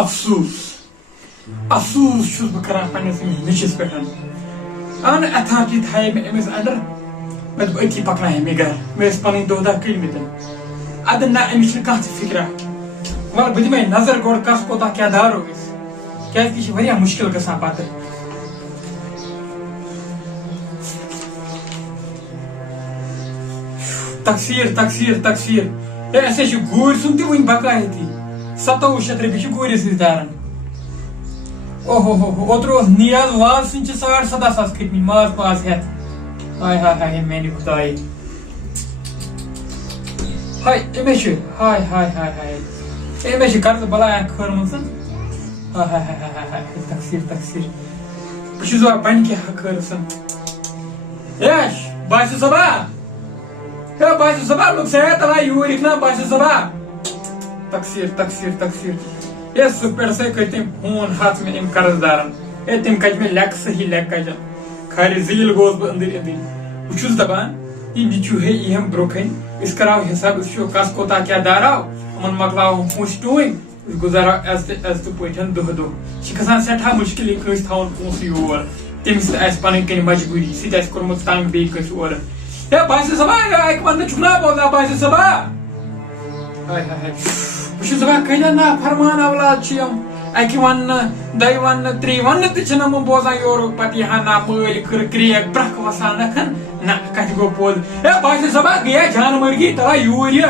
افسوس چھُس بہٕ کران پننِس نیٚچوِس پٮ۪ٹھ اہن ایتھارٹی تھایے مےٚ أمِس انڈر مےٚ دوٚپ أتی پکنایے مےٚ گرٕ مےٚ ٲسۍ پنٕنۍ دۄہ دۄہ کٔڑمٕتۍ اَدٕ نہ أمِس چھنہٕ کانٛہہ تہِ فِکرا وَلہٕ بہٕ دِمے نظر گۄڈٕ کس کوتاہ کیٛاہ دارو أسۍ کیٛازِ کہِ یہِ چھِ واریاہ مُشکِل گژھان پتہٕ تقسیٖر ہے اَسے چھُ گوٗرۍ سُنٛد تہِ وُنہِ بقایا ییٚتی 2700 رۄپیہِ چھِ گوٗرِس سۭتۍ داران اوہو اوترٕ اوس نیاز واز سٕنٛدۍ چھِ 17,500 کھٔتمٕتۍ ماز پاز ہٮ۪تھ ہاے ہاے ہاے میانہِ خۄدایہِ ہاے أمِس چھُ ہاے ہاے ہاے ہاے أمِس چھِ قرضہٕ بلایا کھٲرمٕژ ہاے ہاے ہاے ہاے ہاے تقسیٖر بہٕ چھُس دپان بنہِ کیٛاہ کھٲرسن ایش باسہِ صبا ہے باسہِ صبا لوگ سے تلا یوٗرۍ نا باسہِ صبا تقسیٖر ہے سُہ پٮ۪ٹھ سے کٔرۍ تٔمۍ فون ہتھ مےٚ أمۍ قرض دارن ہے تٔمۍ کجہِ مےٚ لیٚکہٕ صحیح لیٚکہٕ کجن خالہِ زیٖل گوس بہٕ أنٛدٕرۍ بہٕ چھُس دپان یہِ نیٚچوٗ ہے یِہم برونٛہہ کَنہِ أسۍ کراو حساب أسۍ وٕچھو کس کوتاہ کیٛاہ داراو یِمن مۄکلاوو پونٛسہٕ ٹوٗنۍ أسۍ گُزارو عزتہٕ پٲٹھۍ دۄہ چھِ گژھان سٮ۪ٹھاہ مُشکِل یہِ کٲنٛسہِ تھاوُن پونٛسہٕ یور تٔمِس تہِ آسہِ پنٕنۍ کِنۍ مجبوٗری سُہ تہِ آسہِ کوٚرمُت تنگ بیٚیہِ کٲنٛسہِ اورٕ ہے باسہِ صبا اکہِ وننہٕ چھُکھ نا بوزان باسہِ صبا ہاے ہاے ہاے بہٕ چھُس دپان کۭتیاہ نا فرمان اولاد چھِ یِم اکہِ وننہٕ دۄیہِ وننہٕ ترٛیٚیہِ وننہٕ تہِ چھِنہٕ یِم بوزان یورُک پتہٕ یِہا نا مٲلۍ کٔر کرٛیک برکھ وسان نکھن نہ کتہِ گوٚو پوٚز ہے باسہِ صبا گٔیا جان مرگی تلا یوٗرۍ یہِ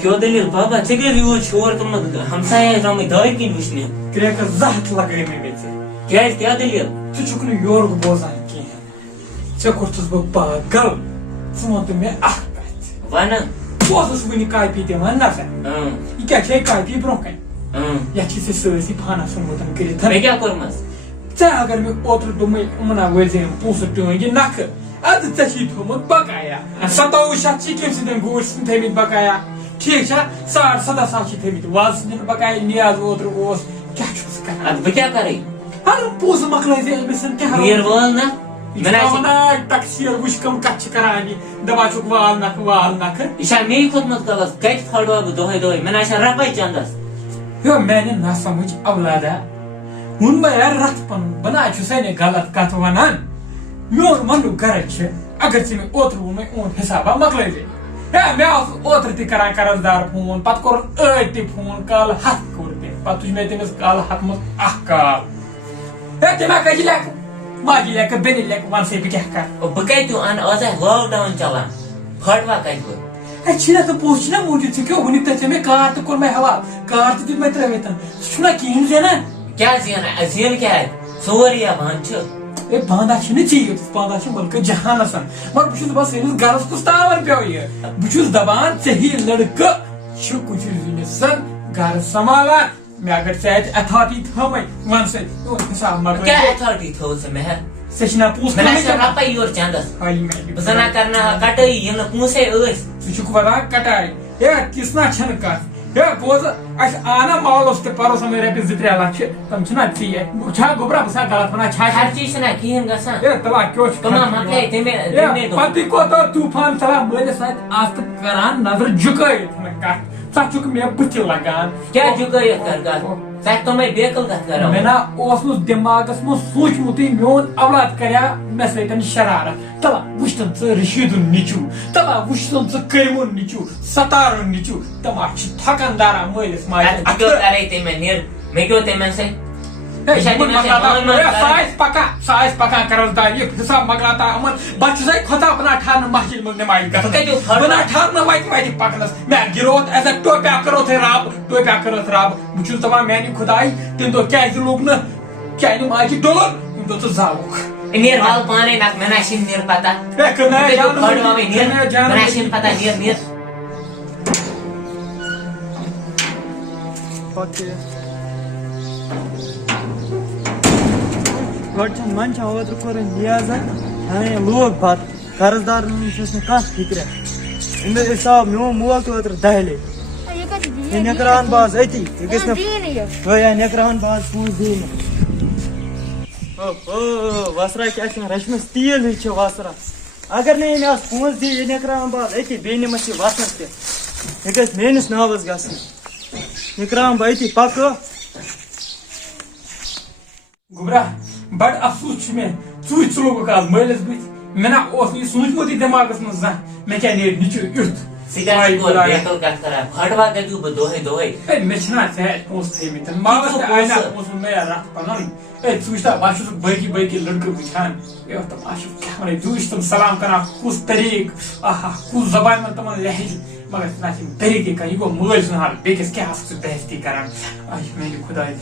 کیٛاہ دٔلیٖل بابا ژےٚ کیٛازِ یوٗت شور کوٚرمُت ہمساے ٲسۍ درٛامٕتۍ دارِ کِنۍ وٕچھنہِ کرٛیکَس 2 ہتھ لگٲے مےٚ ژٕ کیٛازِ کیٛاہ دٔلیٖل ژٕ چھُکھ نہٕ یورُک بوزان کِہیٖنۍ ژےٚ کوٚرتھُس بہٕ پاگل ژٕ وَن تہٕ مےٚ اکھ کتھ ونہٕ بہٕ اوسُس وُنہِ کاپی دِوان نظر یہِ کیٛاہ چھے کاپی برونٛہہ کَنہِ یتھ چھِ ژےٚ سٲرسٕے فانس ژھُنمُت کٔرِتھ مےٚ کیٛاہ کوٚرمس ژےٚ اگر مےٚ اوترٕ دوٚپمَے یِمنا وٲلزِ پونٛسہٕ ٹٲنٛگہِ نکھٕ اَدٕ ژےٚ چھُے تھوٚومُت بقایا 2700 چھِ کٔمۍ سٕنٛدٮ۪ن گوٗرۍ سٕنٛدۍ تھٲیمٕتۍ بقایا ٹھیٖک چھا 17,500 چھِ تھٲیمٕتۍ وازٕ سٕنٛدٮ۪ن بقایا نیاز اوترٕ اوس کیٛاہ چھُس کران ادٕ بہٕ کیٛاہ کرے اَدٕ پونٛسہٕ مۄکلٲے زِ أمِس نیر وول نا تقسیٖر وٕچھ کٕم کتھ چھِ کران یہِ دپان چھُکھ وال نکھٕ یہِ چھا مے کھوٚتمُت کلس کتہِ پھاڑوا بہٕ دۄہے مےٚ نہ چھا رۄپے چندس ہیو میانہِ نا سمجھ اولادہ ووٚن مےٚ یار رتھ پنُن بہٕ نہ چھُسے نہٕ غلط کتھ ونان میون وننُک غرض چھُ اگر ژےٚ مےٚ اوترٕ ووٚنمَے اُہُنٛد حسابا مۄکلٲے زِ ہے مےٚ اوس اوترٕ تہِ کران قرض دار فون پتہٕ کوٚرُن ٲدۍ تہِ فون کالہٕ 100 کوٚر تٔمۍ پتہٕ تُج مےٚ تٔمِس کالہٕ 100 منٛز اکھ کال ہے تٔمۍ کجہِ لیکھٕ ماجہِ لیکھٕ بیٚنہِ لیکھٕ وَن سا بہٕ کیٛاہ کرٕ بہٕ کتہِ اَنہٕ آز لاک ڈاوُن چلان پھاڑوا کتہِ بہٕ ہے چھِنہ تہٕ پوٚز چھُنہ موٗجوٗد ژےٚ کیٛاہ وُنیُک تانۍ ژےٚ مےٚ کار تہِ کوٚر مےٚ حوالہٕ کار تہِ دیُت مےٚ ترٛٲوِتھ سُہ چھُنہ کِہیٖنۍ زینان کیٛاہ زین کیٛاہ آسہِ سورُے بنٛد چھُ ہے باندا چھِنہٕ ژیٖرۍ باندا چھِ مُلکہٕ جہانس مگر بہٕ چھُس دپان سٲنِس گرس کُس تاوان پیٚو یہِ بہٕ چھُس دپان ژےٚ ہی لڑکہٕ چھُ کُنہِ زٔنِس گرٕ سنبھالان مےٚ اگر ژےٚ اتہِ ایتھارٹی تھٲومٕے وَن سا حساب مۄکلٲے کیٛاہ ایتھارٹی تھٲو ژےٚ مےٚ ژےٚ چھِنا مےٚ نہ چھِ رۄپے یورٕ چندس بہٕ زنا کرناوہا کٹٲیی یِم نہٕ پونٛسے ٲسۍ ژٕ چھُکھ ودان کٹاے ہے تِژھ نا چھنہٕ کتھ ہے بوز اَسہِ آو نا مالس تہِ پروسن مےٚ رۄپیہِ 2-3 لچھ تِم چھِنا ژیر چھا گوبرا بہٕ چھُسا غلط ونان چھا خرچی چھِنہ کِہیٖنۍ گژھان ہے تلا کیٛاہ چھُ پتہٕ کوتاہ طوٗفان ژلان مٲلِس اتہِ آز تہٕ کران نظر جُکٲیِتھ نہٕ کتھ ژٕ چھُکھ مےٚ بٕتھِ لگان کیٛاہ جُکٲیِتھ کر کتھ ژےٚ تِمے بیکل کتھ کران مےٚ نا اوس نہٕ دٮ۪ماغس منٛز سوٗنچمُتٕے میون اولاد کریا مےٚ سۭتۍ شرارت تلا وٕچھتن ژٕ رشیٖدُن نیٚچوٗ تلا وٕچھتن ژٕ کٔرۍوُن نیٚچوٗ ستارُن نیٚچوٗ تِما چھِ تھکان داران مٲلِس ماجہِ کرے تٔمۍ نیر مےٚ کیٛاہ تٔمۍ سۭتۍ سُہ آسہِ پکان قرض دار یہِ حساب مۄکلاتا یِمن پتہٕ چھُسے خۄدا بنا ٹھہرنہٕ مسجد منٛز نٮ۪مازِ گژھان بنا ٹھہرنہٕ وتہِ پکنس مےٚ گِروتھ عزت ٹوپیا کٔرٕتھ رب بہٕ چھُس دپان میانہِ خۄداے تمہِ دۄہ کیٛازِ لوٚگ نہٕ چانہِ ماجہِ ڈولُن تمہِ دۄہ ژٕ زاوُکھ نیر وال پانے نکھ مےٚ نہ چھِنہٕ نیر پتہ مےٚ چھِنہٕ پتہ نیر گۄڈٕ چھنہٕ منٛدچھان اوترٕ کوٚر أمۍ نیازا لوگ پتہٕ قرض دارن ہُنٛد چھُس نہٕ کانٛہہ فِکرا أمِس آو میون مول تہِ اوترٕ 10 لٹہِ یہِ نِکراہن باز أتی یہِ گژھِ نہٕ نِکراہن باز پونٛسہٕ دِیہِ نہٕ وسرا کیٛاہ چھِ رچھمٕژ تیٖل ہِش چھِ وسرا اگر نہٕ أمۍ آز پونٛسہٕ دِیہِ یہِ نِکراہن باز أتی بیٚیہِ نِمس یہِ وسر تہِ یہ گژھِ میٲنِس ناوس گژھٕنۍ یہِ کران بہٕ أتی پکہٕ گوبرا بڑ افسوس چھُ مےٚ ژوٗرِ ژُلوکُکھ آز مٲلِس بٕتھِ مےٚ نا اوس نہٕ یہِ سوٗنٛچمُتٕے دٮ۪ماغس منٛز زانٛہہ مےٚ کیٛاہ نیرِ نیٚچوٗ یُتھ بیکل کتھ کران پھٹوا کتیو بہٕ دۄہے دۄہے مےٚ چھِنا ژےٚ اَتہِ پونٛسہٕ تھٲیمٕتۍ مالس تہِ آے نا پونٛسہٕ مےٚ رَتھ پنُن ژٕ وٕچھتا بہٕ چھُس باقٕے باقٕے لڑکہٕ وٕچھان تِم چھِ کیٛاہ وَنان ژٕ وٕچھ تِم سلام کران کُس طریٖقہٕ آہا کُس زبانہِ منٛز تِمن لہجہِ مگر نہ چھِ یِم طریٖقٕے کانٛہہ یہِ گوٚو مٲلۍ سُنٛد حال بیٚکِس کیٛاہ آسکھ ژٕ بے عزتی کران میانہِ خۄداے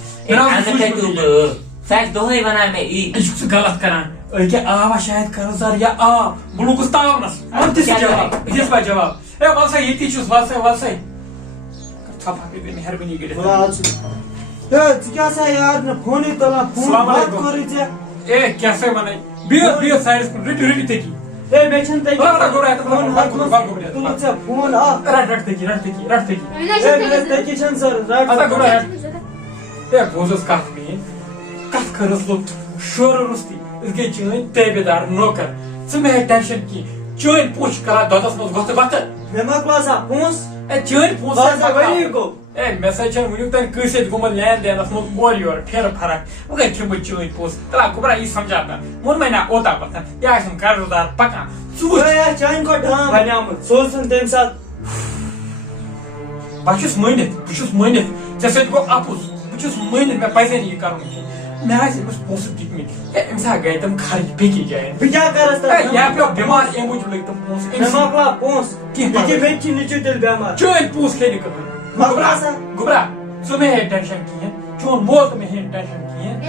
سُہ آسہِ دۄہے ونان مےٚ یی یہِ چھُکھ ژٕ غلط کران أکیٛاہ آوا شاید قرضدار یا آ بہٕ لوٚگُس تاونس دِس پتہٕ جواب ہے ول سا ییٚتی چھُس ول سا ژھۄپہا کٔرِتھ مہربٲنی کٔرِتھ ژٕ کیٛاہ سا یار نہٕ فونٕے تُلان فون بنٛد کوٚرُے ژےٚ اے کیٛاہ سا وَنَے بِہِو سایڈس کُن رٔٹِو تٔکی ہے مےٚ چھُنہٕ تَتہِ رٹ تُل ژےٚ فون اکھ تٔکی ہے مےٚ تٔکی چھَنہٕ ضروٗرت اے بوز حظ کتھ میٲنۍ کتھ کٔر حظ لوٚگ شورٕ روٚستٕے أسۍ گٔے چٲنۍ تٲبہِ دار نوکر ژٕ مہ ہیٚے ٹٮ۪نشن کینٛہہ چٲنۍ پونٛسہٕ چھِ کران دۄدس منٛز گۄژٕ بتہٕ مےٚ مۄکلا سا پونٛسہٕ اے چٲنۍ پونٛسہٕ ؤری گوٚو اے مےٚ سا چھنہٕ وُنیُک تام کٲنٛسہِ سۭتۍ گوٚمُت لین دینس منٛز اورٕ یورٕ پھیرٕ فرق وۄنۍ کتہِ کھیٚمہٕ بہٕ چٲنۍ پونٛسہٕ تلا گوبرا یہِ سمجھا مےٚ ووٚن مےٚ نا اوتام پتھ یہِ آسن قرضدار پکان ژٕ وٕچھ چانہِ کھۄتہٕ ڈام بنیومُت سُہ اوس نہٕ تمہِ ساتہٕ بہٕ چھُس مٲنِتھ ژےٚ سۭتۍ گوٚو اپُز بہٕ چھُس مٲنِتھ مےٚ پزے نہٕ یہِ کرُن کینٛہہ مےٚ آسہِ أمِس پونٛسہٕ دِتمٕتۍ ہے أمِس ہا گٔے تِم خرٕچ بیٚکہِ جایہِ بہٕ کیٛاہ کرس یا پیٚو بٮ۪مار اَمہِ موٗجوٗب لٔگۍ تِم پونٛسہٕ مےٚ مۄکلا پونٛسہٕ کینٛہہ بیٚیہِ چھِ نیٚچوٗ تیٚلہِ بٮ۪مار چٲنۍ پونٛسہٕ کھیٚیہِ نہٕ کٕہٕنۍ مۄکلا سا گوبرا ژٕ مہ ہیٚیہِ ٹٮ۪نشن کِہیٖنۍ چون مول تہِ مہ ہیٚیہِ ٹٮ۪نشن کِہیٖنۍ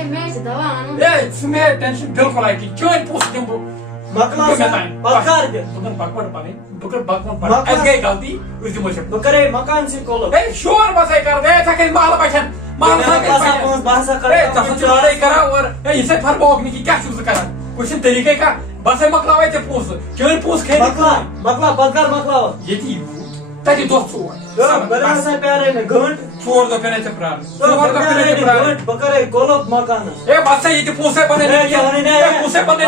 اے ژٕ مہ ہیٚیہِ ٹٮ۪نشن بِلکُل آیہِ کِہیٖنۍ چٲنۍ پونٛسہٕ دِمہٕ بہٕ مۄکلا سا پتہٕ کر دِ بہٕ کرٕ بکوٹ پنٕنۍ بہٕ کرٕ بکوٹ پنٕنۍ اَسہِ گٔے غلطی أسۍ دِمو ژےٚ بہٕ کرے مکان سٕے کۄلُپ ہے شور بسے کر ژٕ کھٔسۍ محلہٕ بچن بہٕ ہسا لڑٲے کران اورٕ یہِ سا فرموکھ نہٕ کہِ کیٛاہ چھُکھ ژٕ کران کُس چھُنہٕ طریٖقے کانٛہہ بہٕ ہسا مۄکلاوے ژےٚ پونٛسہٕ چٲنۍ پونٛسہٕ کھیٚیہِ مۄکلا پتہٕ کر مۄکلاو ییٚتی یوٗت تتہِ دۄہ ژور بہٕ ہسا پیارے مےٚ گٲنٛٹہٕ ژور دۄہ پیٚنے ژےٚ پرٛارُن بہٕ کرے کۄلُپ مکانس ہے بہٕ ہسا ییٚتہِ پونٛسے بنٲے پونٛسے بنٲے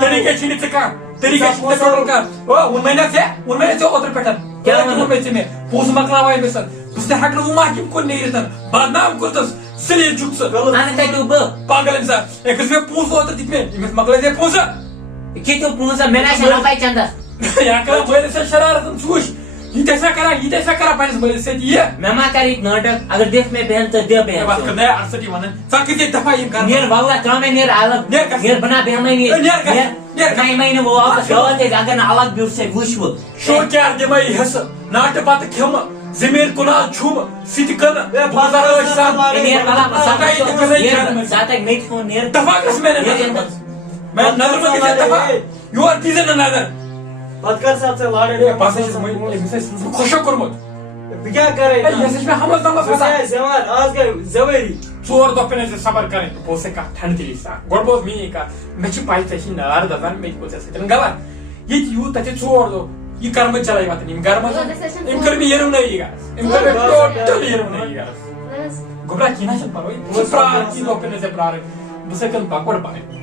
طریٖقے چھُے نہٕ ژٕ کانٛہہ طریٖقے چھُے ژےٚ کانٛہہ ووٚن مےٚ نا ژےٚ اوترٕ پٮ۪ٹھ کیٛاہ ووٚن مےٚ ژےٚ مےٚ پونٛسہٕ مۄکلاوے أمِس بہٕ چھُس نہٕ ہٮ۪کان وۄنۍ ما کِم کُن نیٖرِتھ بدنام کوٚرتَس سلیٖل چھُکھ ژٕ پاگل أمِس ہے کٔژ مےٚ پونٛسہٕ اوترٕ دِتۍ مےٚ أمِس مۄکلٲے ژےٚ پونٛسہٕ کھیٚتو پونٛسہٕ مےٚ نہ چھِ رۄپاے چندس یا کران مٲلِس سۭتۍ شرارت ژٕ وٕچھ ییٖتیٛاہ چھا کران پننِس مٲلِس سۭتۍ یہِ مےٚ ما کر ییٚتہِ ناٹک اگر دِکھ مےٚ بیٚہن تہٕ دِ بیٚہن بس خدایا اَصٕل یہِ وَنان ژٕ کۭتیاہ دفعہ یِم کران نیر واللہ ترٛاو مےٚ نیر الگ نیر بنا بیٚہمٲنی نہٕ وہ واپس دعوت اگر نہٕ الگ بیوٗٹھ سۭتۍ وٕچھ بہٕ شو کیٛاہ دِمے حِصہٕ ناٹہٕ پتہٕ کھیوٚمہٕ زٔمیٖن کنال چھُمہٕ سُہ تہِ کٕنہٕ نیر ساتھ مےٚ تہِ کھوٚن نیر دفعہ گژھِ مےٚ نظر منٛز گژھِ دفعہ یور دیٖزِ نہٕ نظر پتہٕ کر سا ژےٚ لاڑے بہٕ ہسا چھُس أمِس آسہِ خۄشک کوٚرمُت بہٕ کیٛاہ کرے یہِ ہسا چھِ مےٚ حمس دمس گژھان زیوار آز گٔے زٕ ؤری ژور دۄہ پیٚنے ژےٚ صبر کَرٕنۍ بہٕ اوسے کتھ ٹھنڈٕ تیٚلی سان گۄڈٕ بوز میٛٲنی کتھ مےٚ چھِ پاے ژےٚ چھِ نار دزان مےٚ تہِ گوٚو ژےٚ سۭتۍ غلط ییٚتہِ یوٗت تتہِ ژور دۄہ یہِ کرمہٕ چلٲے وتن یِم گرٕ منٛز أمۍ کٔر مےٚ یِرونٲیی گرس أمۍ کٔر مےٚ ٹوٹل یِرونٲیی گرس گوبرا کینٛہہ نہ چھُنہٕ پرواے ژٕ پرٛار کینٛہہ دۄہ پیٚنے ژےٚ پرٛارٕنۍ بہٕ سا کٕنہٕ بکوٹ پنٕنۍ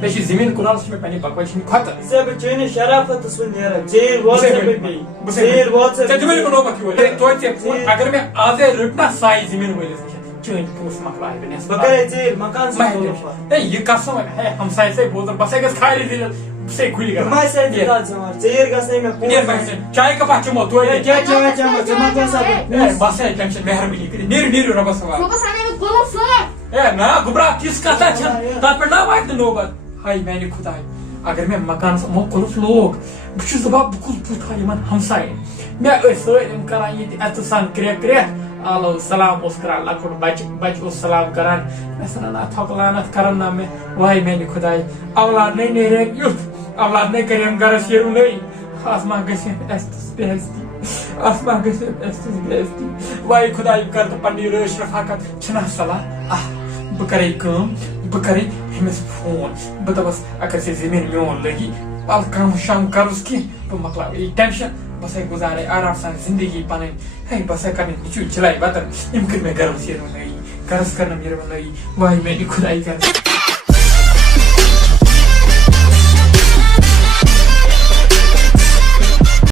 مےٚ چھِ زٔمیٖن کنال سُہ چھُ مےٚ پننہِ بکوٹ ہِنٛدِ کھۄتہٕ ژےٚ بہٕ چٲنِس شرافتس وۄنۍ نیران ژیٖرۍ ووت ژےٚ بہٕ بیٚیہِ ژیٖرۍ ووت ژےٚ ژےٚ دِمے بہٕ نوبت یورٕ توتہِ ژےٚ فون اگر مےٚ آزے رٔٹ نا سایہِ زٔمیٖن وٲلِس نِش چٲنۍ پونٛسہٕ مۄکلاے بہٕ بہٕ کرے ژیٖرۍ مکان ہے یہِ قسم ہے ہمساے سے بوزان بہٕ سا گژھِ خالی دِتھ بہٕ سے کھُلہِ ژیٖرۍ گژھے مےٚ چاے کپا چمو توتہِ کیٛاہ چاے چٮ۪مو ژٕ مۄکلا سا بس ہے ٹٮ۪نشن مہربٲنی کٔرِتھ نیٖرِو رۄبس حوالہٕ ہے نہ گوبرا تِژھ کتھا چھنہٕ تتھ پٮ۪ٹھ نا واتہِ نہٕ نوبت ہاے میانہِ خۄداے اگر مےٚ مکانس یِمو کوٚرُس لوگ بہٕ چھُس دپان بہٕ کُس بُتھ ہاوٕ یِمن ہمساین مےٚ ٲسۍ سٲلِم کران ییٚتہِ عزتہٕ سان کرٛٮ۪کھ کرٛٮ۪کھ آلو سلام اوس کران لۄکُٹ بچہِ اوس سلام کران مےٚ ٲس ونان تھۄکہٕ لعنت کرن نا مےٚ واے میانہِ خۄداے اولادنے نیرٮ۪کھ یُتھ اولادنے کٔرِنۍ گرس یِرونٲیی اتھ ما گژھِ اَسہِ تِژھ بے عزتی اتھ ما گژھِ اَسہِ تِژھ بے عزتی واے خۄداے کر تہٕ پننہِ رٲچھ رفاقت چھِنہ صلاح بہٕ کرے کٲم بہٕ کرے أمِس فون بہٕ دپس اگر ژےٚ زٔمیٖن میون لگی ول کم شم کرُس کینٛہہ بہٕ مۄکلاوٕ یہِ ٹٮ۪نشن بہٕ ہسا گُزارے آرام سان زندگی پنٕنۍ ہے بہٕ ہسا کرنہٕ نیٚچوٗ چلاے وطن أمۍ کٔر مےٚ گرس یِرونٲیی گرس کرنم یِرونٲیی واے میانہِ خۄداے کر